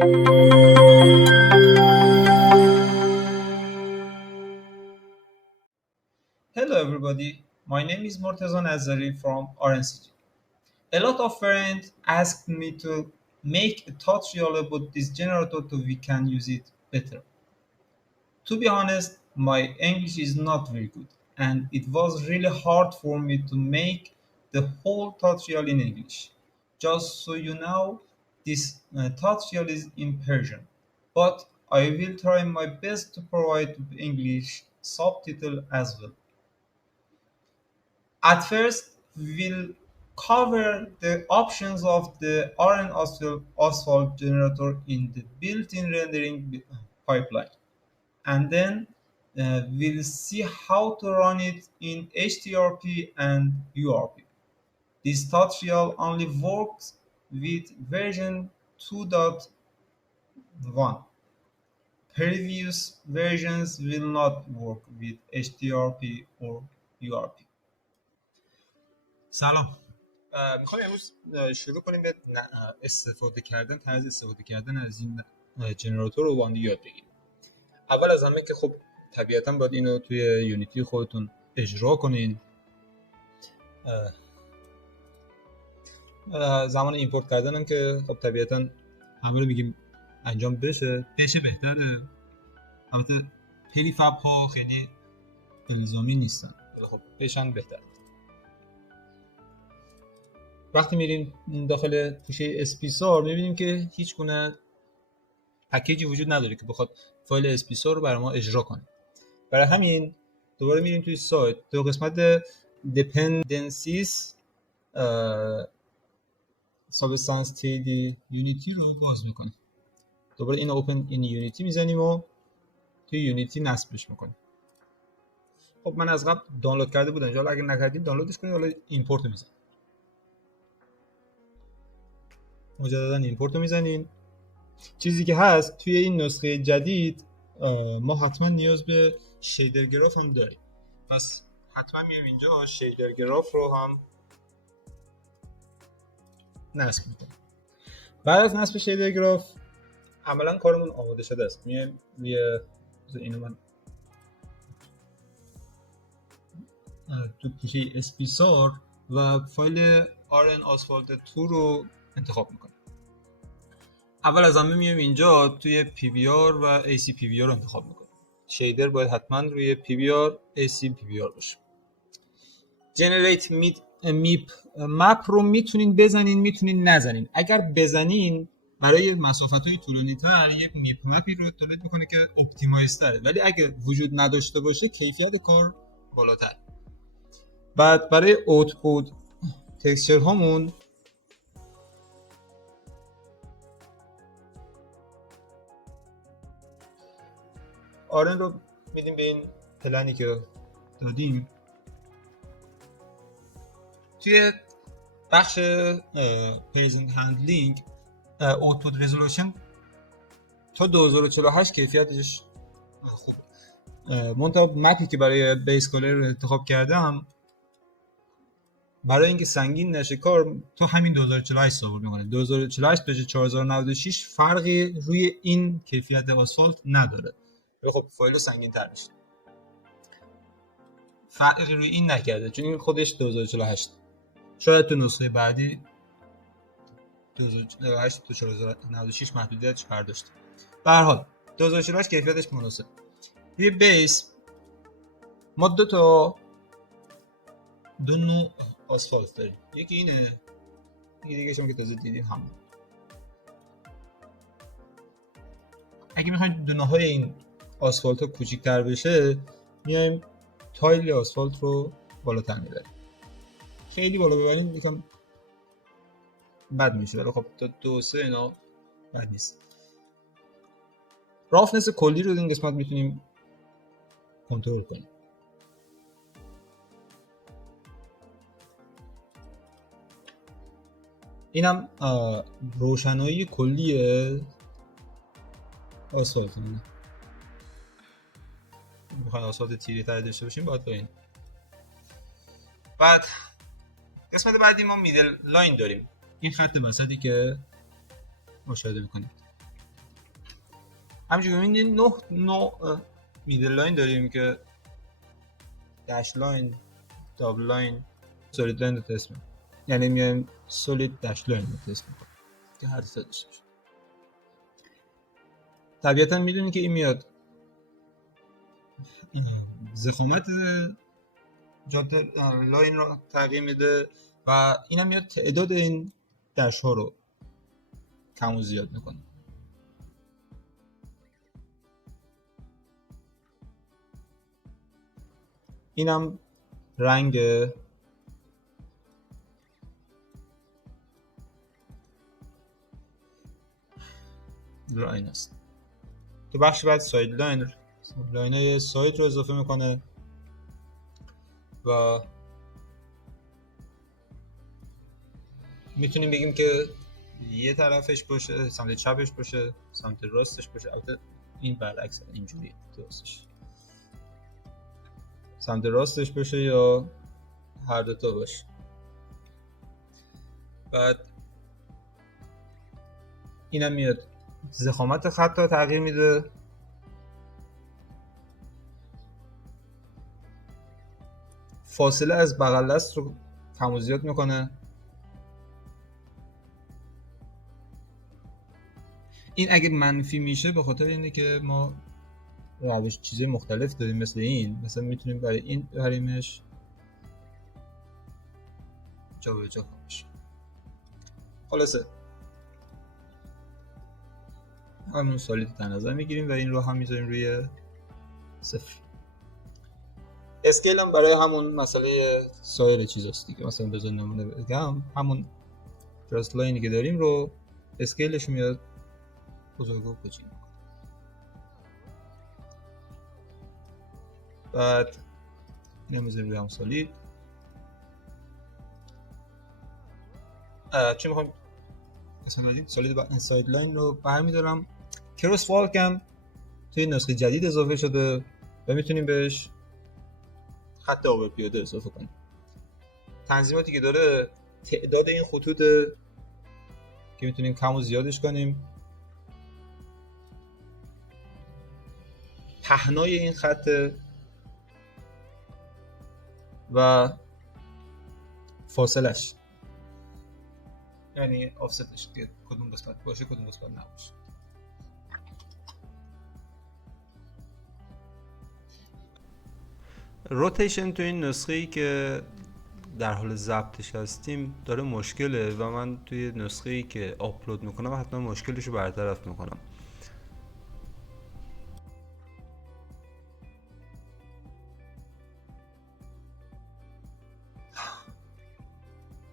Hello everybody, my name is Morteza Nazari from RNCG. A lot of friends asked me to make a tutorial about this generator so we can use it better. To be honest, my English is not very good and it was really hard for me to make the whole tutorial in English. Just so you know, this tutorial is in Persian, but I will try my best to provide English subtitle as well. At first, we'll cover the options of the RN asphalt generator in the built-in rendering pipeline, and then we'll see how to run it in HTRP and URP. This tutorial only works with version 2.1. Previous versions will not work with HTRP or URP. سلام. میخوایم امروز شروع کنیم به استفاده کردن، طرز استفاده کردن از این جنراتور رو با هم یاد بگیریم. اول از همه که خب طبیعتا باید اینو توی یونیتی خودتون اجرا کنین. زمان ایمپورت کردن هم که خب طبیعتا همه رو میگیم انجام بشه بهتره. البته خیلی فب ها خیلی الزامی نیستن، خب بشن بهتره. وقتی میریم داخل پوشه اسپیسار میبینیم که هیچ گونه پکیجی وجود نداره که بخواد فایل اسپیسار رو برای ما اجرا کنه. برای همین دوباره میریم توی سایت، تو قسمت dependencies substance td unity رو باز میکنیم. دوباره اینو open in unity میزنیم و توی یونیتی نصبش میکنیم. خب من از قبل دانلود کرده بودم، حالا اگه نکردید دانلودش کنید. حالا ایمپورت رو میزنیم، مجددا ایمپورت رو میزنیم. چیزی که هست توی این نسخه جدید ما حتما نیاز به شیدر گراف هم داریم، پس حتما میایم اینجا شیدر گراف رو هم نصب میکنیم. بعد از نصب شیدر گراف عملا کارمون آماده شده است. میایم اینو من تو پوشه اسپیسار و فایل rn asphalt 2 رو انتخاب میکنیم. اول از همه میایم اینجا توی PBR و AC PBR رو انتخاب میکنیم. شیدر باید حتما روی PBR AC PBR باشه. Generate map رو میتونین بزنین، میتونین نزنین. اگر بزنین برای مسافت‌های طولانی تر یک میپ مپی رو تولید میکنه که اپتیمایز تره، ولی اگه وجود نداشته باشه کیفیت کار بالاتر. بعد برای اوتپوت تکسچر هامون آرن رو میدیم به این پلنی که دادیم. توی بخش پرزنت هندلینگ اوتپوت رزولوشن تا 2048 کیفیتش خوبه. منتها مپی که برای بیس کالر رو انتخاب کردم برای اینکه سنگین نشه کار تو همین 2048 صبر میکنه. 2048 به 4096 فرقی روی این کیفیت آسفالت نداره. خب فایل سنگین تر میشه. فرقی روی این نکرده چون این خودش 2048. شاید تو نسخه بعدی 2048 تا 4096 محدودیتش برداشته. به هر حال 2048 کیفیتش مناسب. روی بیس ما دو نوع آسفالت داریم. یکی اینه، یکی دیگه شما که تازه دیدین همون. اگه میخوایم دونه‌های این آسفالت ها کوچیک‌تر بشه میایم تایل آسفالت رو بالاتر میبریم. خیلی بالا ببریم یکم بد میشه، ولی خب تا 2-3 اینا بد نیست. رافنس کلی رو این قسمت میتونیم کنترل کنیم. اینم روشنایی کلی آسفالت. میخواین آسفالت تیره تر داشته باشیم باید با این. بعد قسمت بعدی ما میدل لاین داریم. این خط وسطی که مشاهده میکنید همینجور که می‌بینید 9 نوع میدل لاین داریم که دش لاین، دابل لاین، سولید لاین رو تست می‌کنیم. یعنی میایم سولید دش لاین رو تست می‌کنیم که هر سه داشته باشه. طبیعتاً میدونید که این میاد ضخامت جاده لاین رو تغییر میده و اینم میاد تعداد این دش ها رو کم و زیاد میکنه. اینم رنگ لاین است. تو بخش بعد ساید لاین، های ساید رو اضافه میکنه و میتونیم بگیم که یه طرفش باشه، سمت چپش باشه، سمت راستش باشه. البته این برعکس اینجوریه، درستش سمت راستش باشه یا هر دو تا باشه. بعد اینم میاد ضخامت خط رو تغییر میده، فاصله از بغل دست رو کم و زیاد میکنه. این اگه منفی میشه به خاطر اینه که ما روش چیزای مختلف داریم، مثل این مثلا میتونیم برای این ببریمش جابجا کنیمش. خلاصه همون سالید در نظر میگیریم و این رو هم میذاریم روی 0. اسکیل هم برای همون مسئله سایر چیزاست دیگه. مثلا بذار نمونه بگم، همون تراست لاینی که داریم رو اسکیلش میاد بزرگ و کوچیک. بعد نمیذاریم روی هم سالید. چی میخوام مثلا این سالید ساید لاین رو برمی‌دارم. کروس والک هم توی نسخه جدید اضافه شده و میتونیم بهش خط آبر پیاده اضافه کنیم. تنظیماتی که داره تعداد این خطوط که میتونیم کم و زیادش کنیم، پهنای این خط و فاصلش، یعنی آفستش که کدوم قسمت باشه کدوم قسمت نباشه. روتیشن تو این نسخه‌ای که در حال ضبطش هستیم داره مشکله و من توی نسخه‌ای که آپلود میکنم حتما مشکلش رو برطرف میکنم.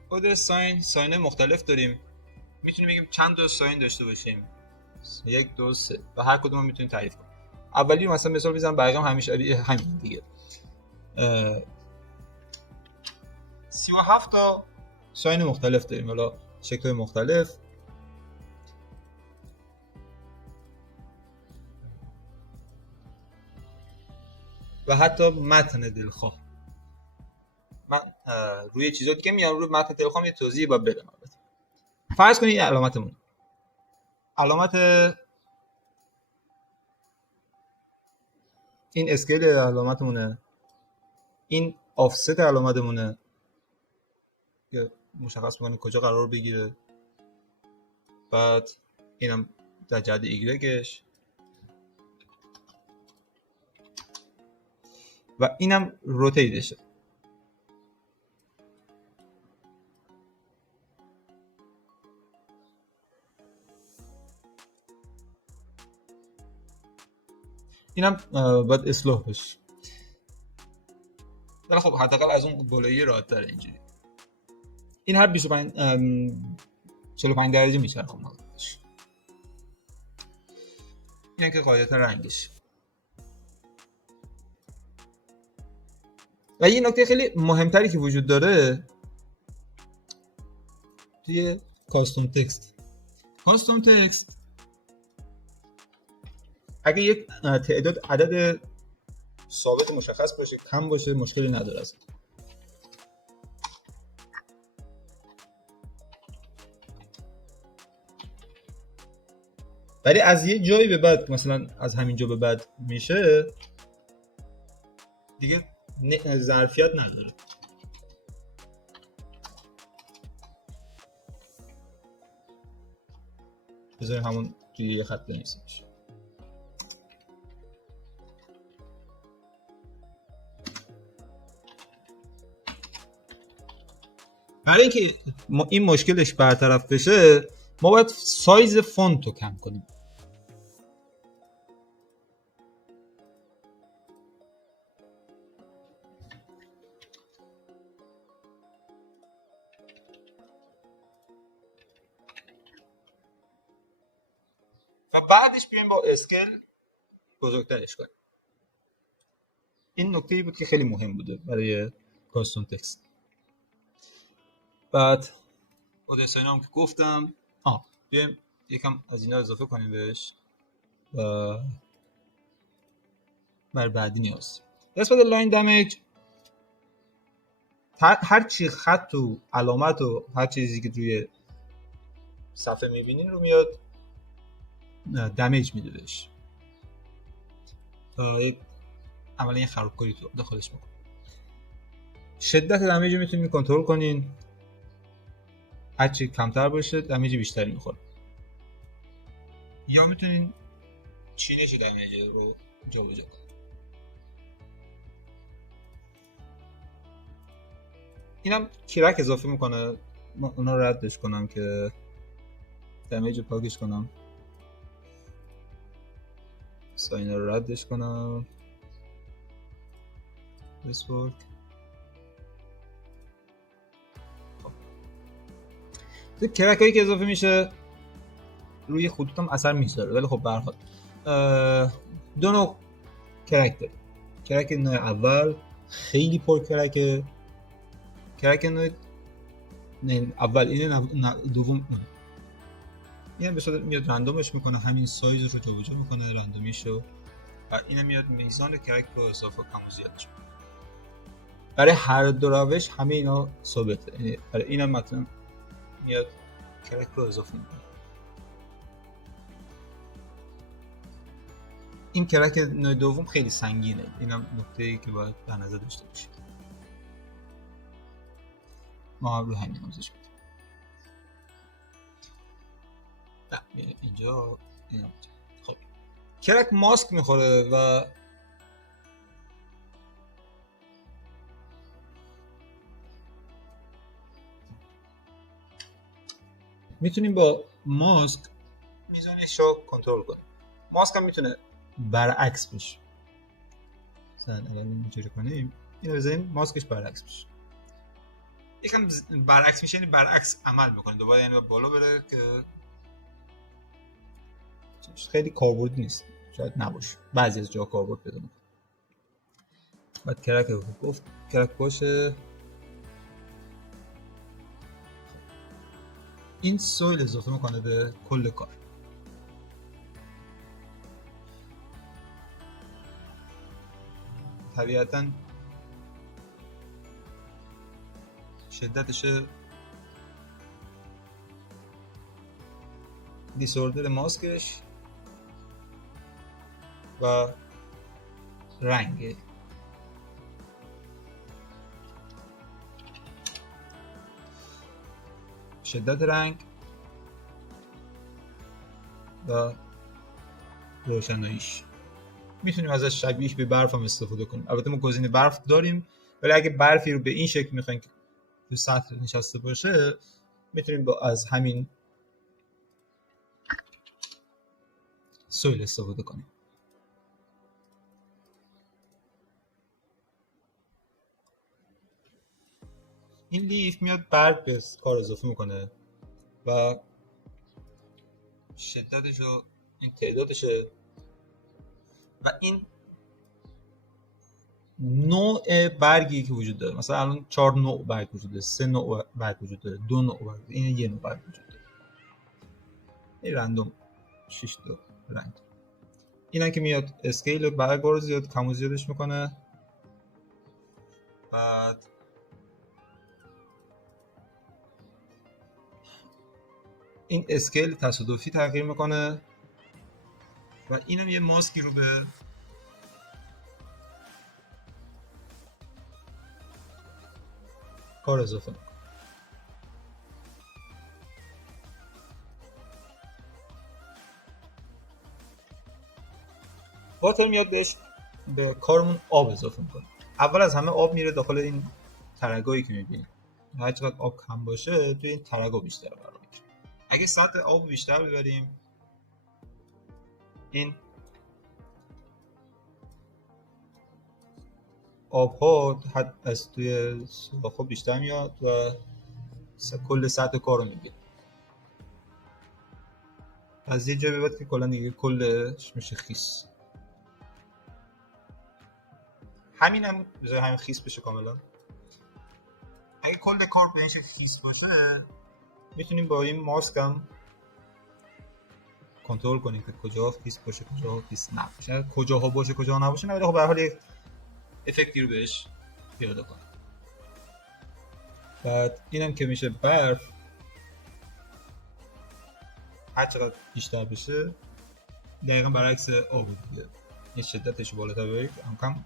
خود ساین مختلف داریم. میتونیم بگیم چند تا ساین داشته باشیم، 1 2 3 و هر کدوم میتونیم تعریف کنیم. اولی مثلا مثال بزنم، بقیه هم همیشه همین دیگه. 37 تا ساین مختلف داریم، حالا شکل مختلف. و حتی متن دلخواه. من روی چیزا دیگه میام روی متن دلخواه یه توضیحی باید بدم. البته فرض کنید علامتمون، علامت این اسکیل علامتمونه، این آفست علامتمونه که مشخص میکنه کجا قرار بگیره. بعد اینم در جهت ایگرگش و اینم روتیتشه. اینم باید اصلاح بشه، ولی خب حداقل از اون بالایی راحت تره. اینجوری این هر 45 درجه میچرخه مقدارش. این که قاعدتا رنگش. و یه نکته خیلی مهمتری که وجود داره توی کاستوم تکست اگه یک تعداد عدد ثابت مشخص باشه، کم باشه، مشکلی نداره اصلا. ولی از یه جایی به بعد، مثلا از همین جا به بعد میشه دیگه ظرفیت نداره. بذاریم همون توی یه خط بنویسیمش. برای اینکه این مشکلش برطرف بشه ما باید سایز فونت رو کم کنیم. و بعدش بیایم با اسکیل بزرگترش کنیم. این نکته‌ای بود که خیلی مهم بوده برای کاستوم تکست. بعد با دیزاین هم که گفتم بیایم یکم از اینا اضافه کنیم بهش و بر بعدی نیاز. نسبت لاین دمیج هر چی خط و علامت و هر چیزی که توی صفحه میبینین رو میاد دمیج میده بهش. عملا یه خرابکاری تو داخلش میکنه. شدت دمیج رو میتونین کنترل کنین، هر چی کمتر باشه دمیج بیشتری میخوره، یا میتونین چینش دمیج رو جابجا کنین. اینم کرک اضافه میکنه، من اونا رو ردش کنم که دمیج رو پاکش کنم، ساین رو ردش کنم. This work. خب کرک هایی که اضافه میشه روی خطوط هم اثر میذاره، ولی خب به هر حال دو نوع کرک داره. کرک نوع اول خیلی پر کرکه، کرک نوع اول اینه، دوم اینم به صورت میاد رندومش میکنه، همین سایز رو جابجا میکنه رندومیشو، و اینم میاد میزان کرک رو اضافه کم و زیادش میکنه. برای هر دو روش همه اینا ثابته، یعنی برای اینم مثلا میاد کرک رو اضافه میکنه. این کرک نوع دوم خیلی سنگینه، اینم نکته‌ای که باید در نظر داشته باشید. ما هم رو همین نمازش کنیم. اینجا خب کرک ماسک میخوره و میتونیم با ماسک میزانش رو کنترل کنیم. ماسک هم میتونه برعکس بشه. مثلا الان اینجوری کنیم، اینو بزنیم ماسکش برعکس بشه. یکم برعکس میشه، یعنی برعکس عمل میکنه دوباره، یعنی بالا بره که خیلی کاربردی نیست، شاید نباشه، بعضی از جا کاربرد پیدا میکنه. بعد کرک رو گفت کرک باشه. این سویل اضافه میکنه به کل کار. طبیعتاً شدتش دیسوردر ماسکش و رنگ شدت رنگ و روشناییش. میتونیم ازش شبیهش به برف هم استفاده کنیم. البته ما گزینه برف داریم، ولی اگه برفی رو به این شکل میخوایم که تو سطح نشسته باشه میتونیم با از همین سویل استفاده کنیم. این لیف میاد برگ به کار اضافه میکنه و شدتش و این تعدادشه و این نوع برگی که وجود داره. مثلا الان 4 نوع برگ وجود داره، 3 نوع برگ وجود داره، 2 نوع برگ، این یه نوع برگ وجود داره. این رندوم 6 تا رنگ. اینا که میاد اسکیل برگ رو زیاد کم و زیادش میکنه. بعد این اسکیل تصادفی تغییر میکنه و اینم یه ماسکی رو به کار اضافه میکنم. واتر میاد به کارمون آب اضافه میکنه. اول از همه آب میره داخل این ترگایی که میبینید. هر چقدر آب کم باشه توی این ترگا بیشتر قرار میگیره. اگه سطح آب بیشتر ببریم این آب ها از توی سوراخ‌ها بیشتر میاد و کل سطح کار رو میگیره. از یه جایی به بعد که کلا دیگه کلش میشه خیس. همین هم بذار همین خیس بشه کاملا. اگه کل کار به این شکل خیس باشه میتونیم با این ماسک هم کنترل کنیم که کجا خیس باشه کجا خیس نباشه، کجاها باشه کجاها نباشه. نه خب به هر حال افکتی رو بهش پیاده کنیم. بعد اینم که میشه برف. هر چقدر بیشتر بشه دقیقا برعکس آب دیگه، این شدتش بالاتر ببرید کم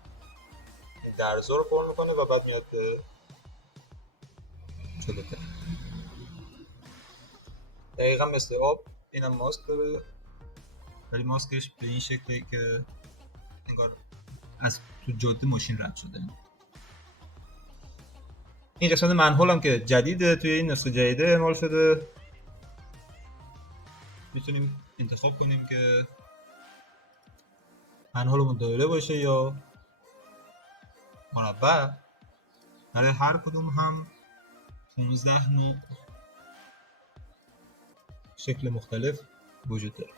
درزا رو پر میکنه و بعد میاد به جلوتر. دقیقا مثل آب اینم ماسک داره، ولی ماسکش به این شکله که انگار از تو جاده ماشین رد شده. این قسمت منحول هم که جدیده توی این نسخه جدیده اعمال شده، میتونیم انتخاب کنیم که منحولمون دایره باشه یا مربع. برای هر کدوم هم 15 نوع شکل مختلف وجود داره.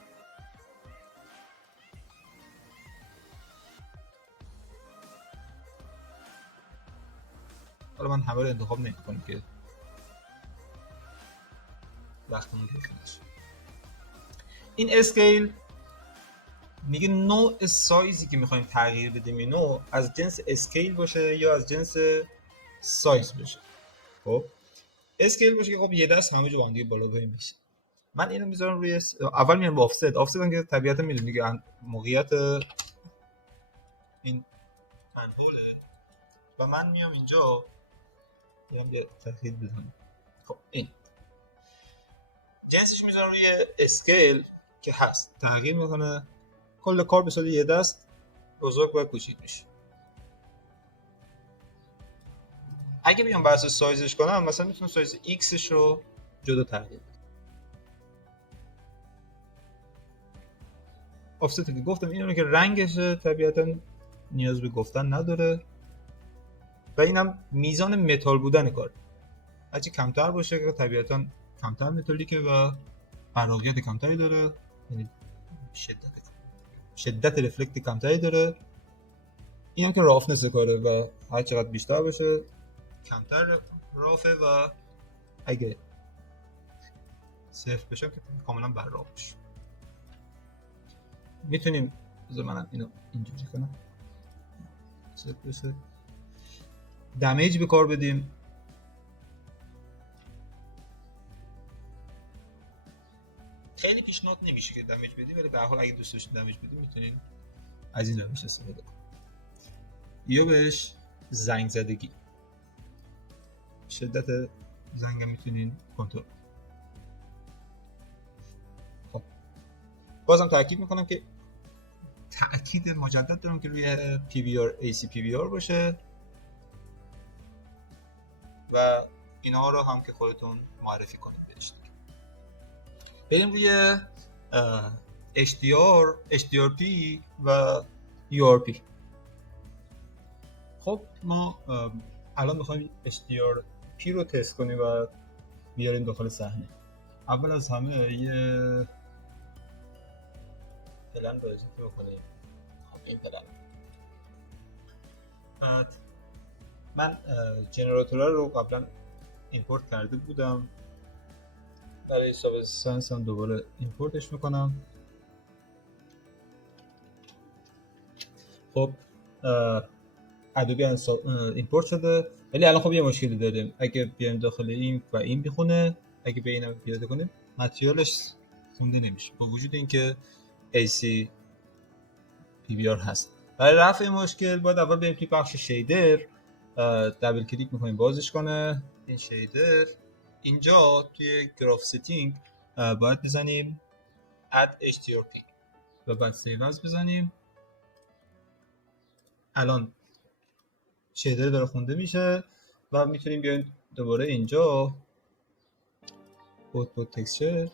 حالا من همه رو انتخاب نمی‌کنم که وقتمون گرفته نشه. این اسکیل میگه نوع سایزی که میخوایم تغییر بدیم اینو از جنس اسکیل باشه یا از جنس سایز باشه. خب اسکیل باشه که خب یه دست همه جا با هم دیگه بالا بریم میشه. من اینو میذارم روی اول میام با آفست هم که طبیعتا میدونی که موقعیت این منحوله و من میام اینجا یه تغییر بدم. خب این جنسش میذارم روی اسکیل که هست، تغییر میکنه کل کار به صورت یه دست بزرگ و کوچیک میشه. اگه بیام بحث سایزش کنم مثلا میتونم سایز ایکسش رو جدا تغییر بدم. آفست که گفتم اینو که رنگشه طبیعتا نیاز به گفتن نداره و اینم میزان متال بودن کار. هرچی کمتر باشه که طبیعتا کمتر متالیکه و براقیت کمتری داره، یعنی شدت رفلکت کمتری داره. این هم که رافنس کاره و هر چقدر بیشتر باشه کمتر رافه و اگه صفر بشه که کاملا براق بشه. میتونیم بذار منم اینو اینجوری کنم صفر بشه، دمیج به کار بدیم. خیلی پیشنهاد نمیشه که دمیج بدیم، ولی به هر حال اگه دوست داشتید دمیج بدیم میتونین از این روش استفاده کنید. یا بهش زنگ زدگی، شدت زنگ میتونین کنترل. خب بازم تاکید میکنم که تاکید مجدد دارم که روی PBR AC PBR باشه و اینا رو هم که خودتون معرفی کنید بهش. بریم روی HDR، HDRP و URP. خب ما الان میخوایم HDRP رو تست کنیم و بیاریم داخل صحنه. اول از همه یه پلن رو اضافه بکنیم. خب این پلن من جنراتور رو قبلا ایمپورت کرده بودم، برای حساب سنس هم دوباره ایمپورتش میکنم. خب ادوبی ایمپورت شده، ولی الان خب یه مشکلی داریم. اگه بیایم داخل این و این بخونه، اگه به اینم پیاده کنیم متریالش خونده نمیشه با وجود اینکه AC PBR هست. برای رفع این مشکل باید اول بریم توی بخش شیدر، دبل کلیک میکنیم بازش کنه این شیدر. اینجا توی گراف ستینگ باید بزنیم add HDRP و بعد سیو از بزنیم. الان شیدر داره خونده میشه و میتونیم بیایم دوباره اینجا بود تکسچر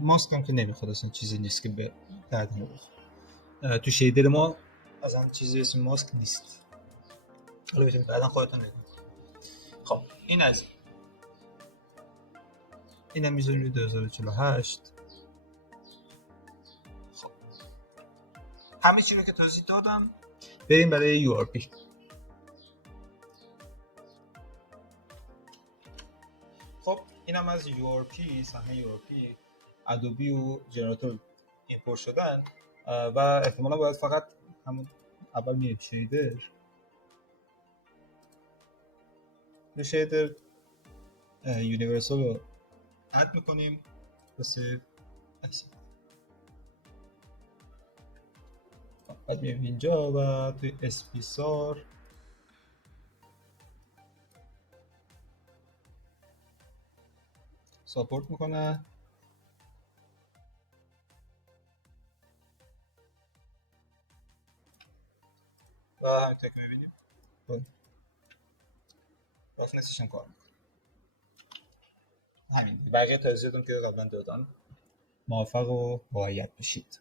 ماسک هم که نمیخواد، اصلا چیزی نیست که به درد نمیخوره. تو شیدر ما اصلا چیزی اسم ماسک نیست. حالا میتونید بعدا خودتون نگاه. خب این از اینم میذاریم 2048. خب همه چی رو که توضیح دادم، بریم برای URP. خب اینم از URP، صحنه URP ادوبی و جنراتور ایمپورت شدن و احتمالا باید فقط همون اول میریم شیدر، به شیدر یونیورسال رو اد میکنیم واسه اکسید. بعد میریم اینجا و توی اسپیسار ساپورت میکنه و همینطور که میبینیم رفنسش هم کار میکنه. همین بقیه توضیحاتون که قبلا دادم. موفق و باید باشید.